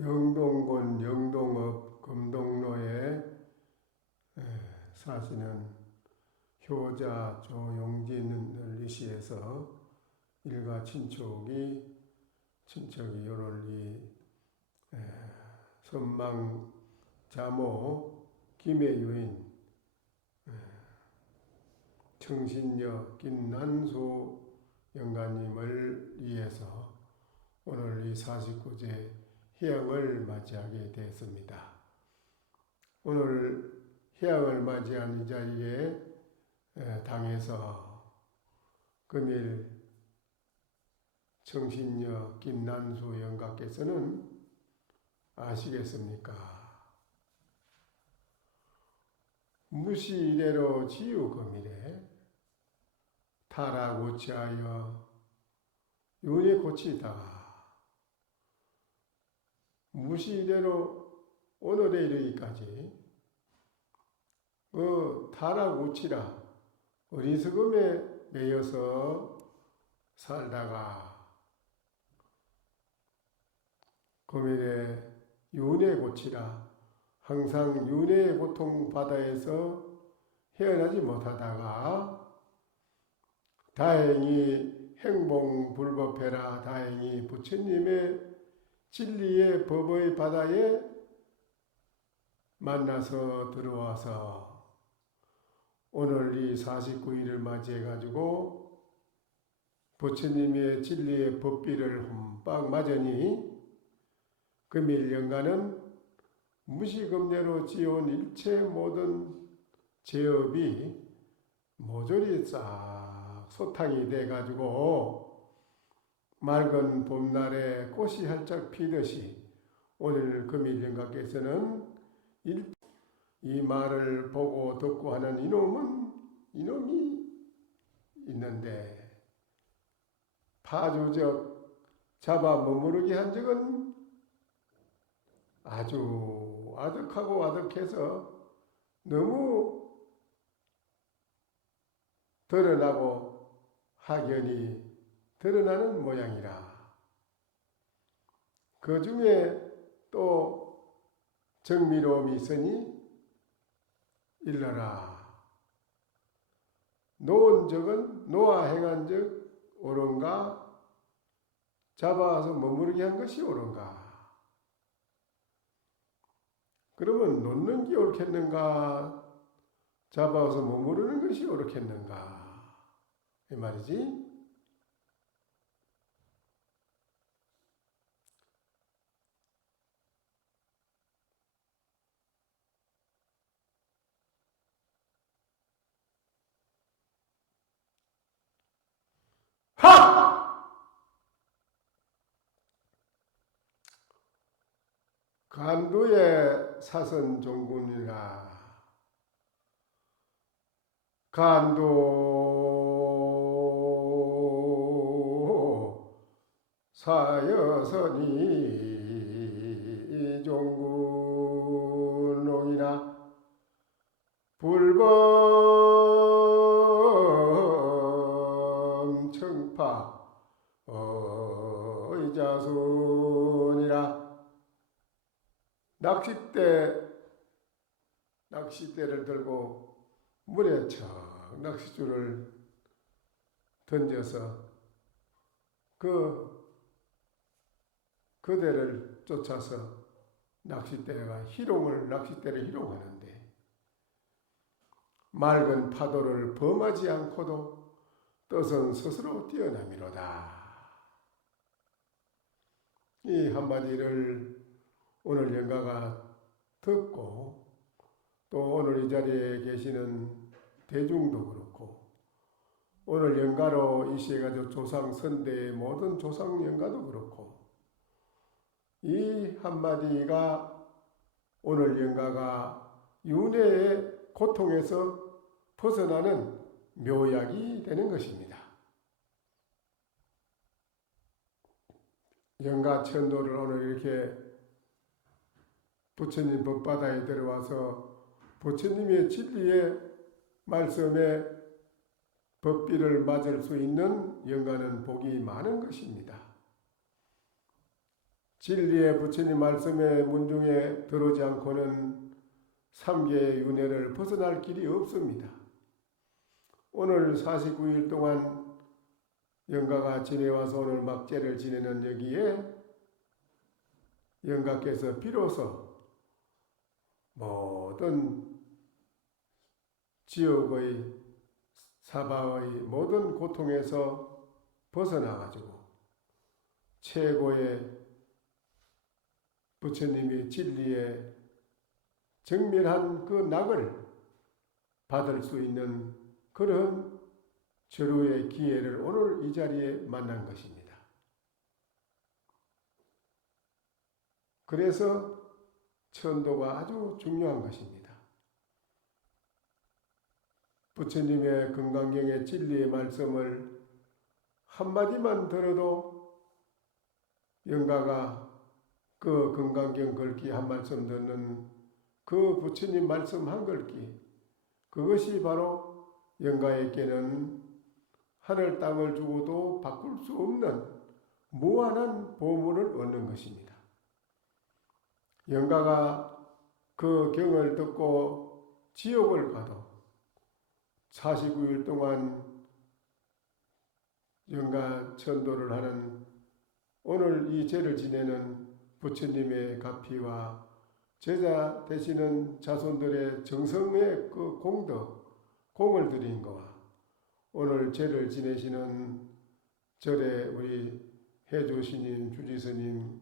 영동군 영동읍 금동로에 사시는 효자 조용진을 위시해서 일가 친척이 오늘 이 선망 자모 김혜유인 청신녀 김난수 영가님을 위해서 오늘 이 49제 희양을 맞이하게 되었습니다. 오늘 희양을 맞이한 이 자리에 당에서 금일 청신녀 김난수 영가께서는 아시겠습니까? 무시 이래로 지우금이래 타락우치하여 윤에 고치다가 무시 이래로 오늘에 이르기까지 타락우치라 어리석음에 매여서 살다가 금일에 윤에 고치라 항상 윤회의 고통 바다에서 헤어나지 못하다가 다행히 행복불법해라 다행히 부처님의 진리의 법의 바다에 만나서 들어와서 오늘 이 49일을 맞이해가지고 부처님의 진리의 법비를 흠뻑 맞으니 금일 연가는 무시금례로 지어온 일체 모든 제업이 모조리 싹 소탕이 돼가지고 맑은 봄날에 꽃이 활짝 피듯이 오늘 금일 영가께서는 이 말을 보고 듣고 하는 이놈이 있는데 파주적 잡아 머무르게 한 적은 아주 아득하고 아득해서 너무 드러나고 확연히 드러나는 모양이라. 그 중에 또 정미로움이 있으니 일러라. 놓은 적은 놓아 행한 적 옳은가? 잡아서 머무르게 한 것이 옳은가? 그러면 놓는 게 옳겠는가? 잡아서 머무르는 것이 옳겠는가? 이 말이지. 하! 간도의 사선 종군이라 간도 사여선이 종군농이나 불범 청파 의자손이라 낚싯대를 들고 물에 척 낚싯줄을 던져서 그대를 쫓아서 낚싯대를 희롱하는데 맑은 파도를 범하지 않고도 뜻은 스스로 뛰어남이로다. 이 한마디를 오늘 영가가 듣고 또 오늘 이 자리에 계시는 대중도 그렇고 오늘 영가로 이시해가지고 조상 선대의 모든 조상 영가도 그렇고 이 한마디가 오늘 영가가 윤회의 고통에서 벗어나는 묘약이 되는 것입니다. 영가 천도를 오늘 이렇게 부처님 법바다에 들어와서 부처님의 진리의 말씀에 법비를 맞을 수 있는 영가는 복이 많은 것입니다. 진리의 부처님 말씀의 문중에 들어오지 않고는 삼계의 윤회를 벗어날 길이 없습니다. 오늘 49일 동안 영가가 지내와서 오늘 막제를 지내는 여기에 영가께서 비로소 모든 지옥의 사바의 모든 고통에서 벗어나가지고 최고의 부처님이 진리에 정밀한 그 낙을 받을 수 있는 그런 절호의 기회를 오늘 이 자리에 만난 것입니다. 그래서 천도가 아주 중요한 것입니다. 부처님의 금강경의 진리의 말씀을 한마디만 들어도 영가가 그 금강경 글귀 한 말씀 듣는 그 부처님 말씀 한 글귀, 그것이 바로 영가에게는 하늘 땅을 주고도 바꿀 수 없는 무한한 보물을 얻는 것입니다. 영가가 그 경을 듣고 지옥을 가도 49일 동안 영가 천도를 하는 오늘 이 제를 지내는 부처님의 가피와 제자 되시는 자손들의 정성의 그 공을 드린 거와 오늘 제를 지내시는 절에 우리 해조 스님, 주지 스님,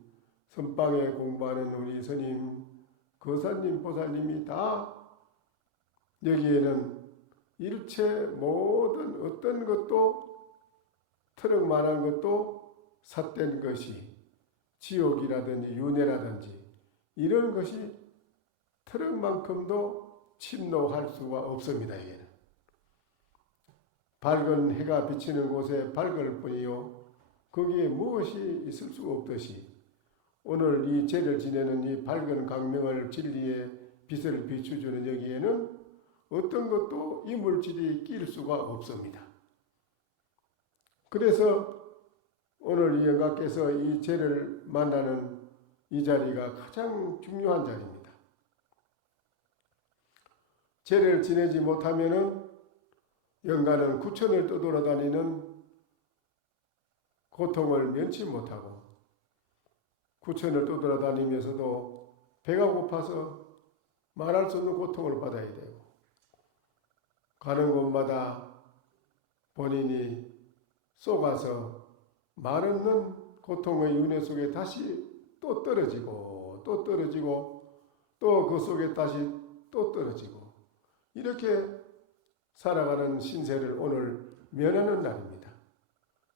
선방에 공부하는 우리 스님, 거사님, 보살님이 다 여기에는 일체 모든 어떤 것도 트럭만한 것도 삿된 것이 지옥이라든지 윤회라든지 이런 것이 트럭만큼도 침노할 수가 없습니다. 이게는 밝은 해가 비치는 곳에 밝을 뿐이요 거기에 무엇이 있을 수가 없듯이 오늘 이 제를 지내는 이 밝은 광명을 진리의 빛을 비추주는 여기에는 어떤 것도 이 물질이 낄 수가 없습니다. 그래서 오늘 이 영가께서 이 제를 만나는 이 자리가 가장 중요한 자리입니다. 제를 지내지 못하면은 영가는 구천을 떠돌아다니는 고통을 면치 못하고 구천을 떠돌아다니면서도 배가 고파서 말할 수 없는 고통을 받아야 되고 가는 곳마다 본인이 쏘가서 말 없는 고통의 윤회 속에 다시 또 떨어지고 또 떨어지고 또 그 속에 다시 또 떨어지고 이렇게 살아가는 신세를 오늘 면하는 날입니다.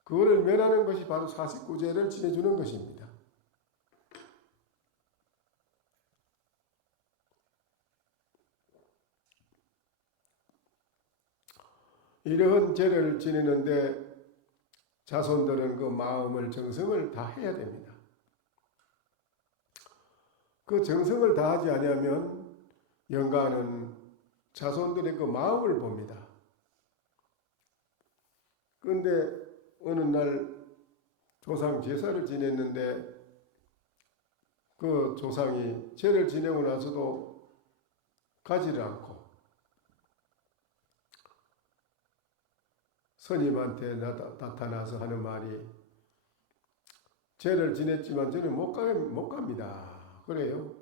그거를 면하는 것이 바로 49제를 지내주는 것입니다. 이러한 제를 지내는데 자손들은 그 마음을 정성을 다 해야 됩니다. 그 정성을 다하지 아니하면 영가는 자손들의 그 마음을 봅니다. 그런데 어느 날 조상 제사를 지냈는데 그 조상이 제를 지내고 나서도 가지를 않고 스님한테 나타나서 하는 말이 제를 지냈지만 저는 못 갑니다. 그래요?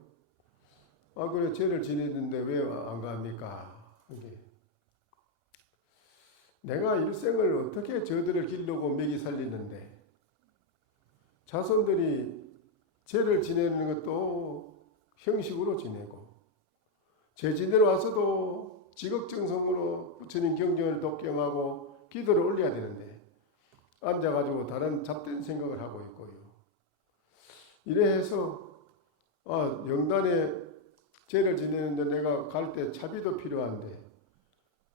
아 그래 제를 지냈는데 왜 안 갑니까? 내가 일생을 어떻게 저들을 기르고 먹이 살리는데 자손들이 제를 지내는 것도 형식으로 지내고 제 지내러 와서도 지극정성으로 부처님 경전을 독경하고 기도를 올려야 되는데 앉아가지고 다른 잡된 생각을 하고 있고요. 이래 해서 영단에 제를 지내는데 내가 갈 때 차비도 필요한데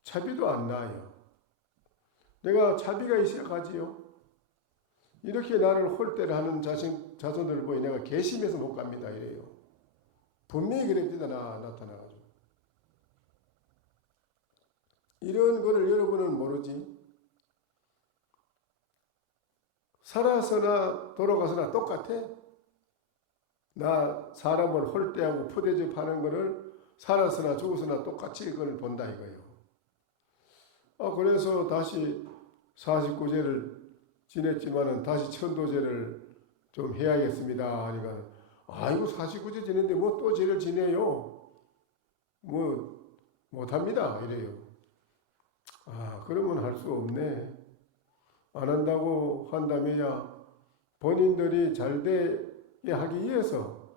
차비도 안 나요. 내가 차비가 있어야 가지요. 이렇게 나를 홀대를 하는 자손들을 보니 내가 괘씸해서 못 갑니다. 이래요. 분명히 그랬습니다. 나타나가지고. 이런 거를 여러분은 모르지. 살아서나 돌아가서나 똑같아. 나 사람을 홀대하고 푸대접하는 거를 살아서나 죽어서나 똑같이 그걸 본다 이거예요. 그래서 다시 49제를 지냈지만은 다시 천도제를 좀 해야겠습니다 하니까 아이고 49제 지냈는데 뭐 또 제를 지내요? 뭐 못합니다 이래요. 그러면 할 수 없네. 안 한다고 한다면야 본인들이 잘되게 하기 위해서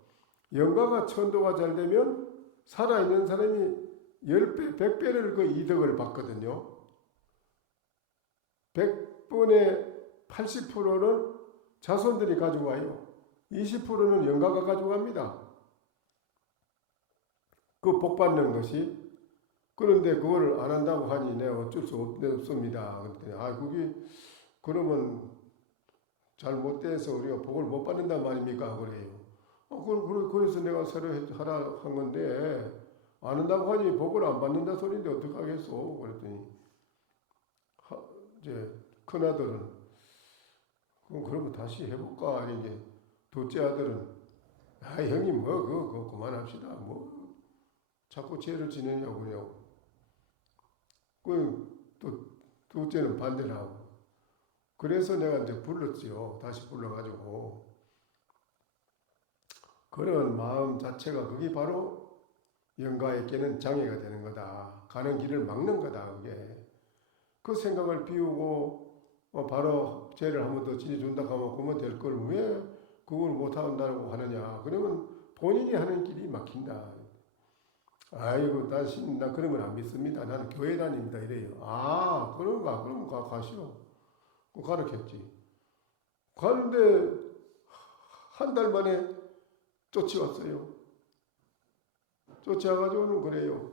영가가 천도가 잘 되면 살아있는 사람이 10배, 100배를 그 이득을 받거든요. 100분의 80%는 자손들이 가져와요. 20%는 영가가 가져갑니다. 그 복 받는 것이. 그런데 그거를 안 한다고 하니 내가 어쩔 수 없습니다. 그랬더니 그게 그러면 잘못돼서 우리가 복을 못 받는단 말입니까? 그래요. 그래서 내가 새로 하라 한 건데 안 한다고 하니 복을 안 받는다 소리인데 어떡하겠어? 그랬더니 이제 큰아들은 그러면 다시 해볼까? 아니 이제 둘째 아들은 형님 그거 그만합시다. 뭐 자꾸 죄를 지내냐고 그러냐고. 또 둘째는 반대를 하고. 그래서 내가 이제 불렀지요. 다시 불러가지고. 그런 마음 자체가 그게 바로 영가에게는 장애가 되는 거다. 가는 길을 막는 거다. 그게. 그 생각을 비우고 바로 죄를 한 번 더 지내준다 하면 그러면 될 걸 왜 그걸 못한다고 하느냐. 그러면 본인이 하는 길이 막힌다. 아이고 나 그런 건 안 믿습니다. 나는 교회 다닙니다. 이래요. 그런가? 그럼 가시오. 가르쳤지. 가는데 한 달 만에 쫓아왔어요. 쫓아가지고는 그래요.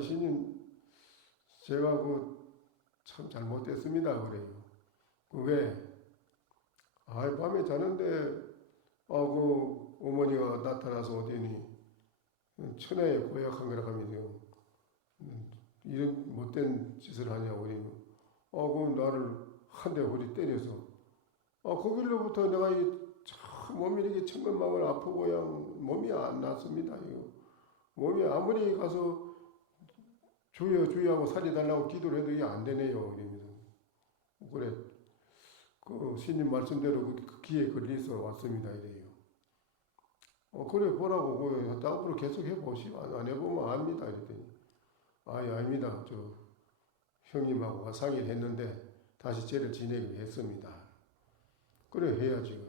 신님 제가 참 잘못됐습니다. 그래요. 왜? 밤에 자는데 어머니가 나타나서 어디니 천하에 고약한 거라 하면요. 이런 못된 짓을 하냐고. 그 나를 한 대 허리 때려서. 거길로부터 내가 참 몸이 이렇게 천근만근 아프고 그냥 몸이 안 났습니다. 몸이 아무리 가서 주여 하고 살려달라고 기도를 해도 이게 안 되네요. 그래. 그 신님 말씀대로 그 귀에 걸려서 왔습니다. 이래요. 그래 보라고 앞으로 계속 해보시오. 안 해보면 압니다. 이랬더니 아닙니다. 저 형님하고 상의를 했는데 다시 죄를 지내기로 했습니다. 그래 해야지.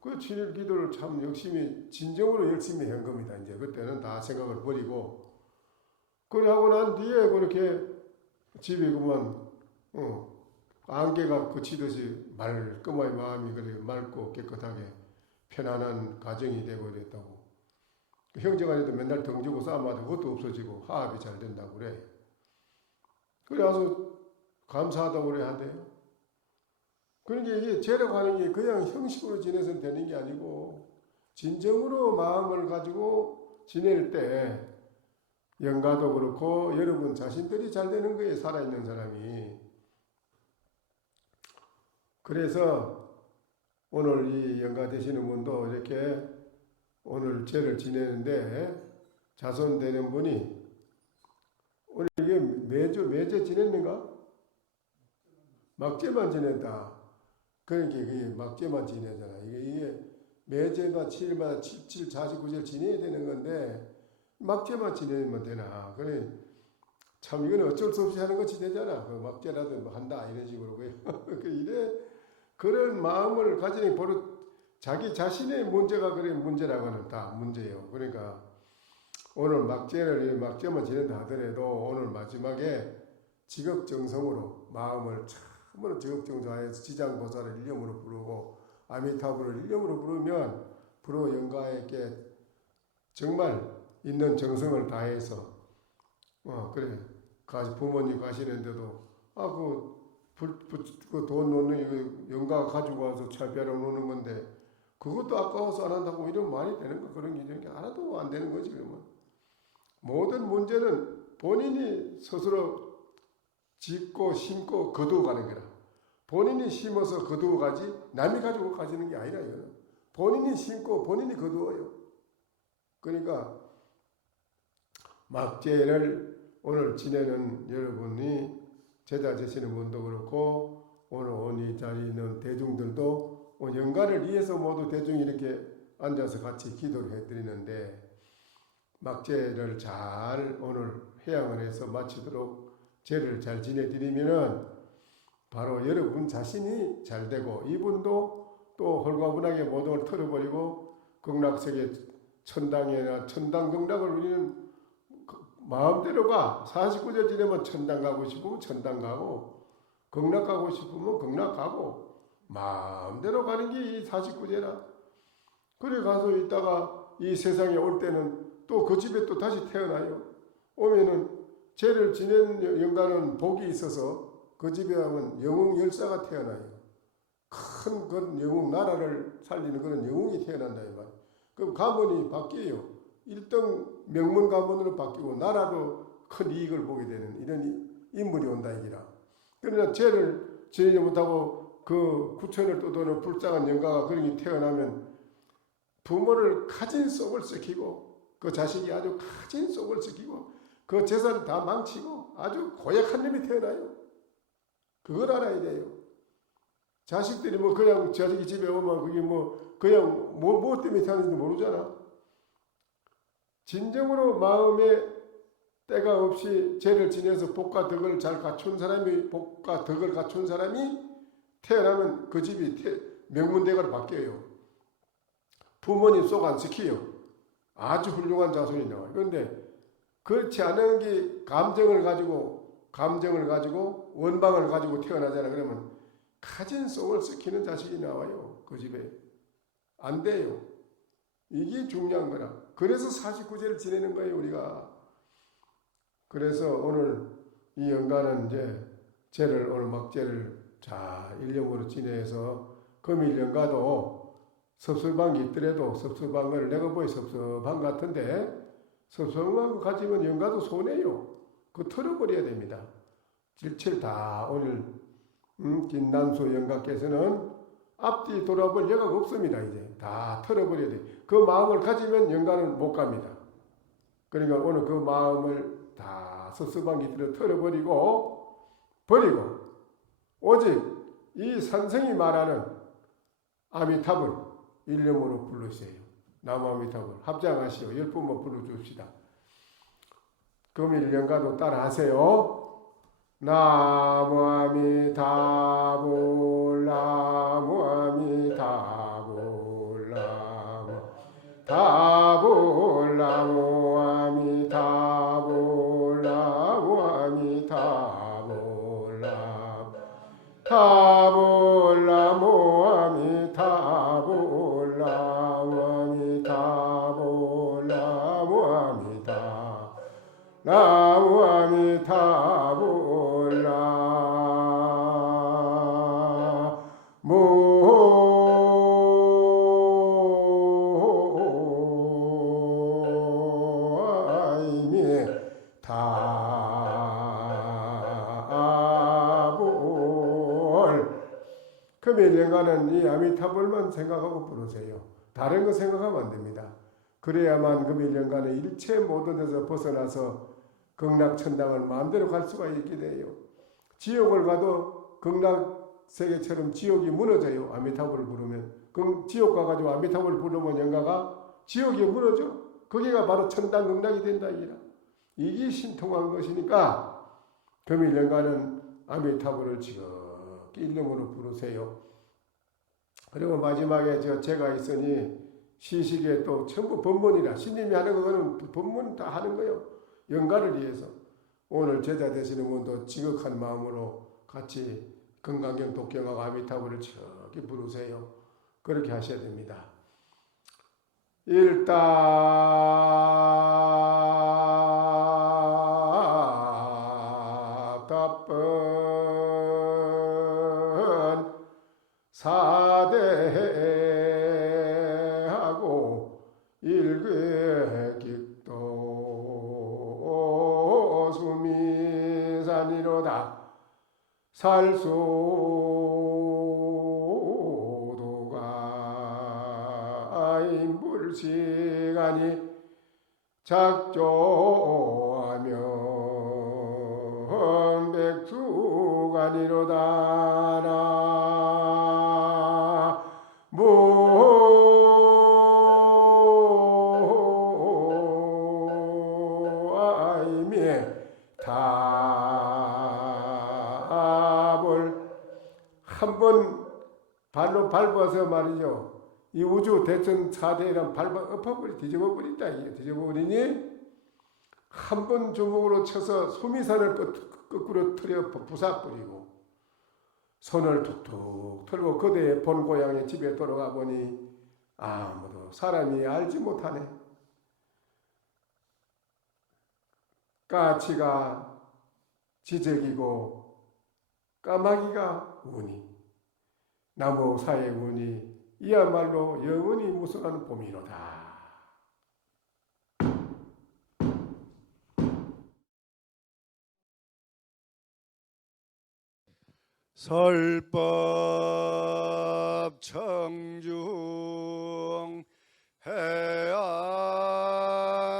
그 친일 기도를 참 열심히 진정으로 열심히 한 겁니다. 이제 그때는 다 생각을 버리고 그래 하고 난 뒤에 그렇게 집에 그만 안개가 그치듯이 말끔하게 마음이 그래 맑고 깨끗하게 편안한 가정이 되고 이랬다고. 형제간에도 맨날 덩지고 싸움하다 그것도 없어지고 화합이 잘 된다고 그래. 그래서 감사하다고 그래 하대요. 그러니까 이게 죄라고 하는 게 그냥 형식으로 지내서는 되는 게 아니고 진정으로 마음을 가지고 지낼 때 영가도 그렇고 여러분 자신들이 잘 되는 거예요. 살아있는 사람이. 그래서 오늘 이 영가 되시는 분도 이렇게 오늘 죄를 지내는데 자손 되는 분이 오늘 이게 매제 지냈는가? 막제만 지낸다. 그러니까 그게 막제만 지내잖아. 이게 매제만 7일마다 7, 49절 지내야 되는 건데 막제만 지내면 되나. 그래 참 이건 어쩔 수 없이 하는 것이 되잖아. 그 막제라도 한다 이런 식으로. 이래 그런 마음을 가지니 바로 자기 자신의 문제가 그래 문제라고 하는 다 문제예요. 그러니까 오늘 막제만 지낸다 하더라도 오늘 마지막에 지극정성으로 마음을 참으로 지극정성하여서 지장보살을 일념으로 부르고 아미타불을 일념으로 부르면 불호 영가에게 정말 있는 정성을 다해서 그래 부모님 가시는데도 그 돈 놓는 영가 가지고 와서 차비하러 놓는 건데 그것도 아까워서 안 한다고 이러면 말이 되는 거. 그런 게 하나도 안 되는 거지. 그러면 모든 문제는 본인이 스스로 짓고 심고 거두어 가는 거라. 본인이 심어서 거두어 가지 남이 가지고 가지는 게 아니라 이거는. 본인이 심고 본인이 거두어요. 그러니까 막제를 오늘 지내는 여러분이 제자 되시는 분도 그렇고 오늘 온 이 자리에 있는 대중들도 연가를 위해서 모두 대중이 이렇게 앉아서 같이 기도를 해드리는데 막제를 잘 오늘 회양을 해서 마치도록 제를 잘 지내드리면은 바로 여러분 자신이 잘 되고 이분도 또 홀가분하게 모든 걸 털어버리고 극락세계 천당이나 천당 극락을 우리는 마음대로 가. 49절 지내면 천당 가고 싶으면 천당 가고 극락 가고 싶으면 극락 가고 마음대로 가는 게 이 49제라. 그래 가서 있다가 이 세상에 올 때는 또 그 집에 또 다시 태어나요. 오면은 죄를 지낸 영가는 복이 있어서 그 집에 하면 영웅 열사가 태어나요. 큰 그런 영웅 나라를 살리는 그런 영웅이 태어난다 이 말. 그럼 가문이 바뀌어요. 1등 명문 가문으로 바뀌고 나라도 큰 이익을 보게 되는 이런 인물이 온다 이기라. 그러나 죄를 지내지 못하고 그 구천을 떠도는 불쌍한 영가가 그런 게 태어나면 부모를 가진 속을 썩히고 그 자식이 아주 가진 속을 썩히고 그 재산 다 망치고 아주 고약한 놈이 태어나요. 그걸 알아야 돼요. 자식들이 뭐 그냥 자식이 집에 오면 그게 뭐 그냥 뭐 때문에 태어났는지 모르잖아. 진정으로 마음에 때가 없이 죄를 지내서 복과 덕을 잘 갖춘 사람이 복과 덕을 갖춘 사람이 태어나면 그 집이 명문대가로 바뀌어요. 부모님 속 안 시키요. 아주 훌륭한 자손이 나와요. 그런데 그렇지 않은 게 감정을 가지고 원방을 가지고 태어나잖아. 그러면 가진 속을 썩히는 자식이 나와요. 그 집에. 안 돼요. 이게 중요한 거라. 그래서 49제를 지내는 거예요, 우리가. 그래서 오늘 이 연가는 이제 오늘 막제를 잘 일념으로 지내서 금일 연가도 섭섭한 게 있더라도 섭섭한 걸 내가 보기 섭섭한 것 같은데 섭섭한 거 가지면 연가도 손해요. 그거 털어버려야 됩니다. 질칠 다 오늘 김난수 영가께서는 앞뒤 돌아볼 여가가 없습니다. 이제 다 털어버려야 돼. 그 마음을 가지면 영가는 못 갑니다. 그러니까 오늘 그 마음을 다 섭섭한 기들을 털어버리고 버리고 오직 이 산성이 말하는 아미타불 일념으로 부르세요. 나무 아미타불 합장하시오. 10분만 불러줍시다. 금일 영가도 따라하세요. 나무 아미타불 나무 아미타불 나무 타불 나무 아미타불 나무 아미타불 나무 타불 나무 아미타불 나무 아미타불 나무 아미타 나무 아미타불 나무 아미타불 금일 영가는 이 아미타불만 생각하고 부르세요. 다른 거 생각하면 안 됩니다. 그래야만 금일 영가는 일체 모든 데서 벗어나서 극락천당을 마음대로 갈 수가 있게 돼요. 지옥을 가도 극락세계처럼 지옥이 무너져요. 아미타불을 부르면. 그럼 지옥 가가지고 아미타불을 부르면 영가가 지옥이 무너져. 거기가 바로 천당 극락이 된다. 이게 신통한 것이니까 금일 영가는 아미타불을 지극히 일념으로 부르세요. 그리고 마지막에 제가 있으니 시식에 또 전부 법문이라 신님이 하는 거는 법문 다 하는 거예요. 영가를 위해서 오늘 제자 되시는 분도 지극한 마음으로 같이 건강경 독경하고 아미타불을 지극히 부르세요. 그렇게 하셔야 됩니다. 일단 답은 사대하고 일괴격도 수미산이로다 살소도가 시간이 작조하면 백수간이로다 무아임의 답을 한번 발로 밟아서 말이죠. 이 우주 대천 4대란 엎어버리 뒤집어 버린다. 이게 뒤집어 버리니 한 번 주먹으로 쳐서 소미산을 거꾸로 틀어 부숴버리고 손을 툭툭 털고 그대의 본 고향의 집에 돌아가 보니 아무도 사람이 알지 못하네. 까치가 지적이고 까마귀가 우니 나무 사이의 운이 이야말로 영원히 무성한 봄이로다. 설법 청중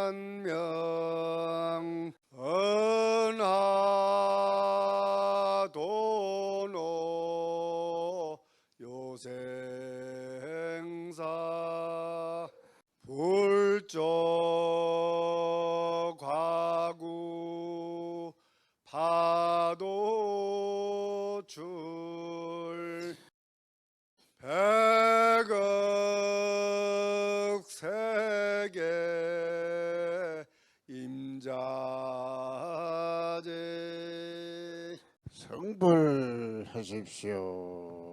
해안명 은하도노 요생사 불조 과구 파도 줄 백억 세계 임자제 성불하십시오.